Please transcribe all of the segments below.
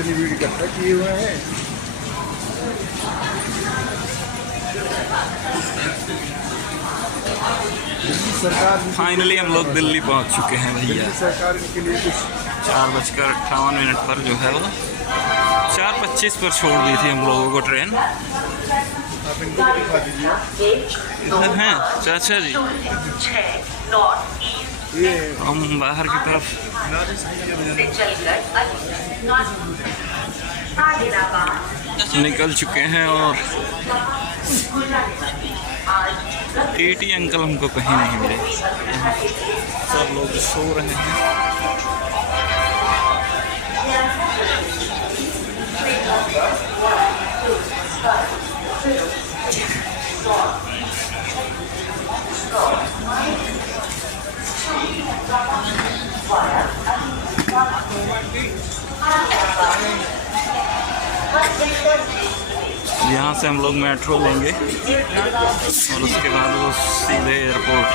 इतनी भीड़ इकट्ठा किए हुए हैं। दिल्ली सरकार फाइनली हम लोग दिल्ली पहुंच चुके हैं भैया। दिल्ली सरकार इनके लिए कुछ 4:58 पर जो है वो 4:25 पर छोड़ दी थी हम लोगों को ट्रेन। आप इनको भी दिखा दीजिए। इधर हैं चाचा जी, ये हम बाहर की तरफ निकल चुके हैं और टीटी अंकल हमको कहीं नहीं मिले। यहाँ सब लोग सो रहे हैं। यहाँ से हम लोग मेट्रो लेंगे और उसके बाद वो सीधे एयरपोर्ट।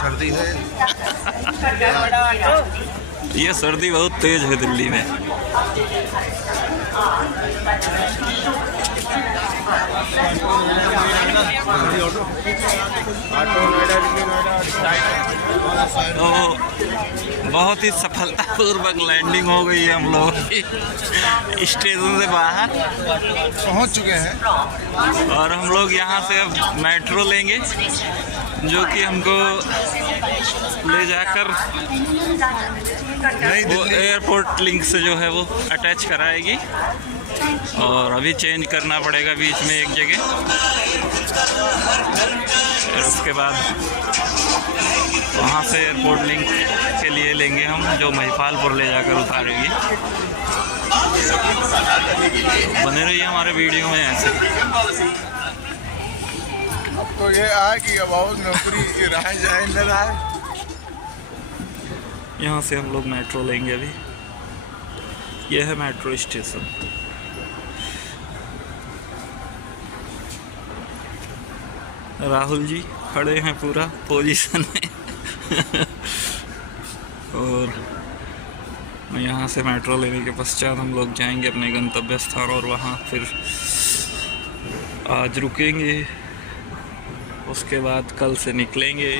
सर्दी है। ये सर्दी बहुत तेज है दिल्ली में। तो बहुत ही सफलतापूर्वक लैंडिंग हो गई है हम लोगों की। स्टेशन से बाहर पहुंच चुके हैं और हम लोग यहाँ से अब मेट्रो लेंगे जो कि हमको ले जाकर वो एयरपोर्ट लिंक से जो है वो अटैच कराएगी। और अभी चेंज करना पड़ेगा बीच में एक जगह, और उसके बाद वहाँ से एयरपोर्ट लिंक के लिए लेंगे हम, जो महिपालपुर ले जाकर उतारेगी। बने रहिए हमारे वीडियो में ऐसे। अब तो ये है कि अब और नौकरी रह जाए न रहे। यहाँ से हम लोग मेट्रो लेंगे अभी। यह है मेट्रो स्टेशन। राहुल जी खड़े हैं पूरा पोजीशन में और यहाँ से मेट्रो लेने के पश्चात हम लोग जाएंगे अपने गंतव्य स्थान और वहाँ फिर आज रुकेंगे। उसके बाद कल से निकलेंगे।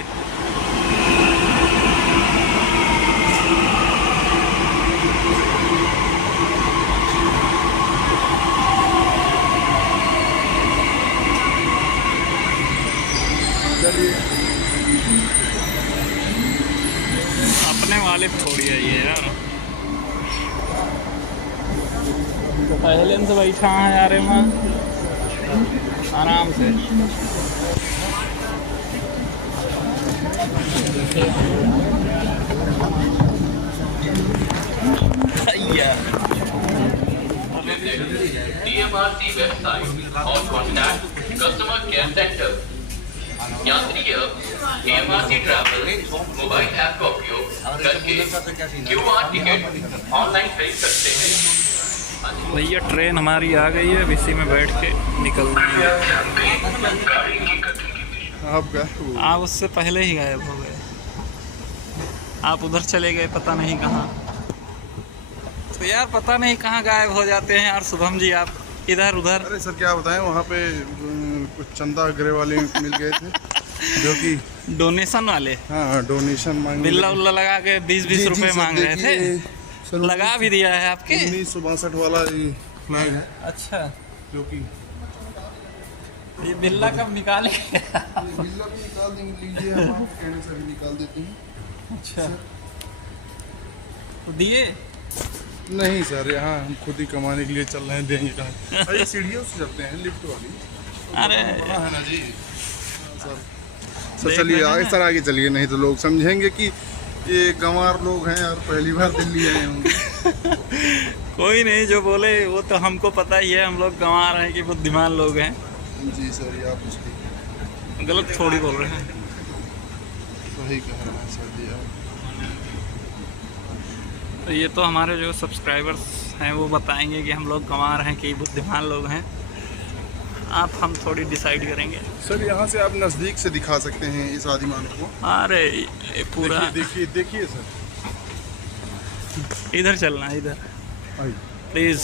अपने वाले थोड़ी है ये यार। पहले से बैठा है यार मैं आराम से। DMRC website or contact customer care center। यात्रीय DMRC travel mobile app का उपयोग करके QR टिकट ऑनलाइन खरीद सकते हैं। भैया ट्रेन हमारी आ गई है, अब इसी में बैठ के निकलना है। आप उससे पहले ही गायब हो गए। आप उधर चले गए पता नहीं कहाँ। तो यार पता नहीं कहाँ गायब हो जाते हैं यार शुभम जी, आप इधर उधर। अरे सर क्या बताएं, वहाँ पे कुछ चंदा गृह वाले मिल गए थे जो कि डोनेशन वाले। हाँ डोनेशन मांग बिल्ला उल्ला लगा के 20-20 रुपए मांग रहे थे। लगा भी दिया है आपके 1962 वाला ये फ्लैग है। अच्छा, जो कि ये बिल्ला कब निकाले? बिल्ला भी निकाल देंगे, लीजिए हम कहने से भी निकाल देते हैं। अच्छा तो दिए नहीं सर, यहाँ हम खुद ही कमाने के लिए चल रहे हैं, देंगे कहाँ। अरे सीढ़ियों से चलते हैं, लिफ्ट वाली। अरे है ना जी सर। चलिए आगे सर, आगे चलिए, नहीं तो लोग समझेंगे कि ये गंवार लोग हैं और पहली बार दिल्ली आए होंगे। कोई नहीं, जो बोले वो तो हमको पता ही है। हम लोग गंवार हैं कि बुद्धिमान लोग हैं। जी सर, ये आप उसकी गलत थोड़ी बोल रहे हैं। सही कह रहे हैं सर जी आप। तो ये तो हमारे जो सब्सक्राइबर्स हैं वो बताएंगे कि हम लोग गंवार हैं कि बुद्धिमान लोग हैं। आप हम थोड़ी डिसाइड करेंगे। सर यहाँ से आप नज़दीक से दिखा सकते हैं इस आदिमानव को। अरे ये पूरा देखिए देखिए सर, इधर चलना है, इधर आइए। प्लीज़।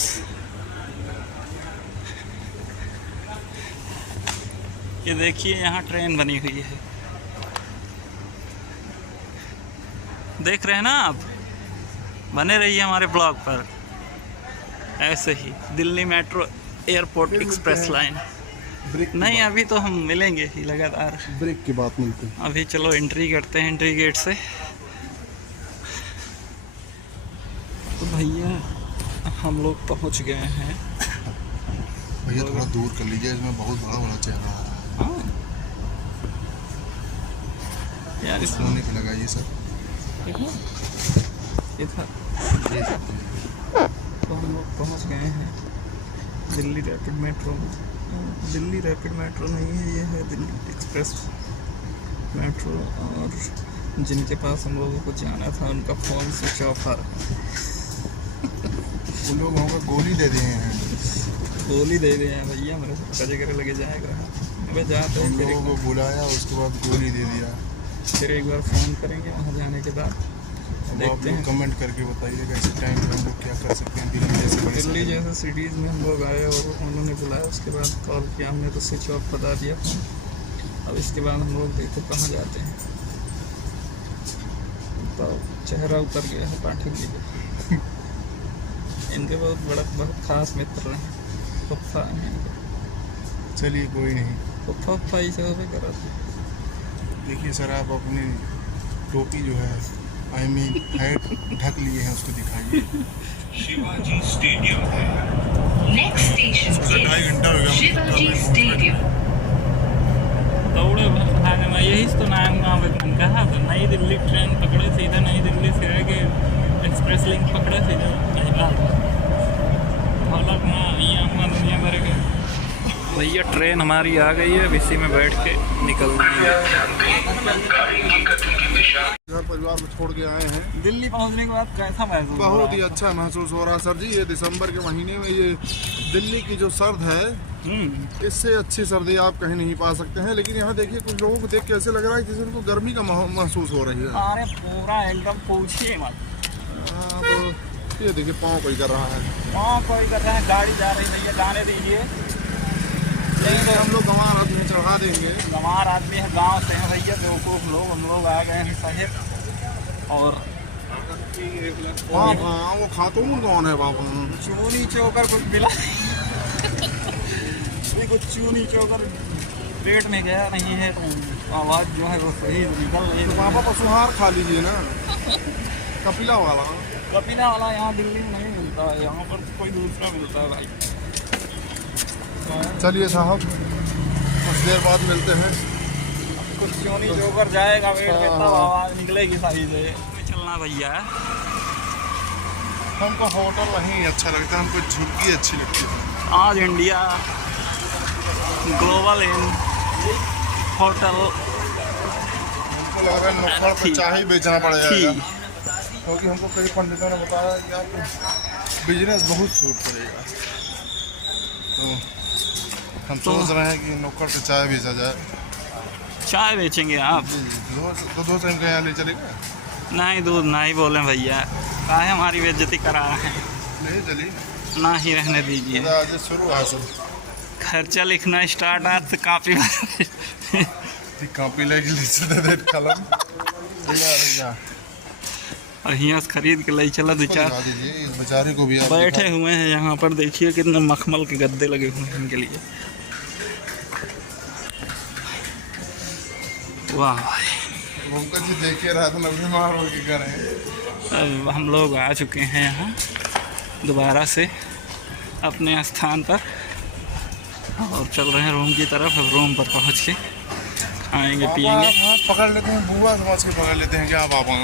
ये देखिए यहाँ ट्रेन बनी हुई है, देख रहे हैं ना आप। बने रहिए हमारे ब्लॉग पर ऐसे ही। Delhi metro airport express line. नहीं अभी तो हम मिलेंगे ही लगातार, ब्रेक के बाद मिलते हैं। अभी चलो एंट्री करते हैं एंट्री गेट से। तो भैया हम लोग पहुंच गए हैं। भैया थोड़ा दूर कर लीजिए, इसमें बहुत बड़ा होना चाहिए। हाँ यार इस होने की लगाइए सर। इधर तो हम लोग पहुंच गए हैं Delhi rapid metro. Delhi rapid metro नहीं है, ये है दिल्ली एक्सप्रेस मेट्रो। और जिनके पास हम लोगों को जाना था उनका फ़ोन स्विच ऑफ आ रहा है। उन लोग वहाँ पर गोली दे दिए हैं। गोली दे दिए हैं भैया, मेरे से जगह लगे जाएगा। अबे जाते हैं, उन लोगों को बुलाया, उसके बाद गोली दे दिया। फिर एक बार फ़ोन करेंगे वहाँ जाने के बाद। अब आप देखते लोग हैं कमेंट करके बताइएगा ऐसे टाइम में हम लोग क्या कर सकते हैं। दिल्ली जैसे सिटीज़ में हम लोग आए और उन्होंने बुलाया, उसके बाद कॉल किया हमने तो स्विच ऑफ बता दिया फ़ोन। अब इसके बाद हम लोग देखो कहाँ जाते हैं। तो चेहरा उतर गया है पाठक जी का। इनके बहुत खास मित्र हैं, पप्पा हैं इनके। चलिए कोई नहीं, पप्पा ही सब करा। देखिए सर आप अपनी टोपी जो है आई मीन हेड ढक लिए हैं, उसको दिखाइए। शिवाजी स्टेडियम है। नेक्स्ट स्टेशन 2.5 घंटा हो गया शिवाजी स्टेडियम। दौड़े भागे में यही तो नाम गाँव में कहा तो नई दिल्ली ट्रेन पकड़े सीधा नई दिल्ली से रह के एक्सप्रेस लिंक पकड़े सीधा दुनिया भर के। भैया ट्रेन हमारी आ गई है, इसी में बैठ के निकलना है। घर परिवार को छोड़ के आए हैं। दिल्ली पहुंचने के बाद कैसा महसूस? बहुत ही अच्छा महसूस हो रहा है सर जी। ये दिसंबर के महीने में ये दिल्ली की जो सर्द है, इससे अच्छी सर्दी आप कहीं नहीं पा सकते हैं। लेकिन यहाँ देखिए कुछ लोगों को देख के ऐसे लग रहा है जैसे उनको गर्मी का महसूस हो रही है। अरे पूरा एकदम पूछिए मत। अब ये देखिए पाँव कोई कर रहा है। वहाँ कोई कर रहे हैं, गाड़ी जा रही भैया जाने दीजिए। हम लोग गंवार आदमी चढ़ा देंगे। गंवार आदमी है, गांव से हैं भैया बेवकूफ़ लोग। हम लोग आ गए हैं साहिब। और हाँ वो खातून कौन है बाबा? चूनी चोकर कुछ मिला कुछ चूनी चोकर पेट में गया नहीं है तो आवाज़ जो है वो सही निकल नहीं। तो बाबा पशुहार खा लीजिए ना, कपिला वाला। कपिला वाला यहाँ दिल्ली में नहीं मिलता है, यहाँ पर कोई दूसरा मिलता है भाई। चलिए साहब कुछ देर बाद मिलते हैं। कुछ चूनी चोकर जाएगा वेट में तब आवाज़ निकलेगी सही से। चलना भैया। हमको होटल नहीं अच्छा लगता, हमको झुग्गी अच्छी लगती है। आज इंडिया ग्लोबल इन होटल हमको लग रहा है नुक्कड़ पे चाय ही बेचना पड़ेगा, क्योंकि हमको कई पंडितों ने बताया कि आपको बिजनेस बहुत सूट पड़ेगा। तो हम सोच रहे हैं कि नुक्कड़ पे चाय बेचा जाए। चाय बेचेंगे आप? तो 2 टाइम का यहाँ ले चलेगा? नहीं दूध ना ही बोलें भैया, काहे हमारी बेइज्जती करा रहे हैं। नहीं चलिए ना ही रहने दीजिए। आज शुरू है सब। खर्चा लिखना स्टार्ट आज से काफ़ी कॉपी लेके ले चले कलम और यहाँ से खरीद के ले चला 2-4। दीजिए इस बेचारे को भी। बैठे हुए हैं यहाँ पर, देखिए कितने मखमल के गद्दे लगे हुए हैं इनके लिए। वाह भाई देख के रहा था, बीमार हो के करें। अब हम लोग आ चुके हैं यहाँ दोबारा से अपने स्थान पर और चल रहे हैं रूम की तरफ। अब रूम पर पहुँच के खाएंगे पिएंगे। पकड़ लेते हैं, बुआ समझ के पकड़ लेते हैं क्या पापा।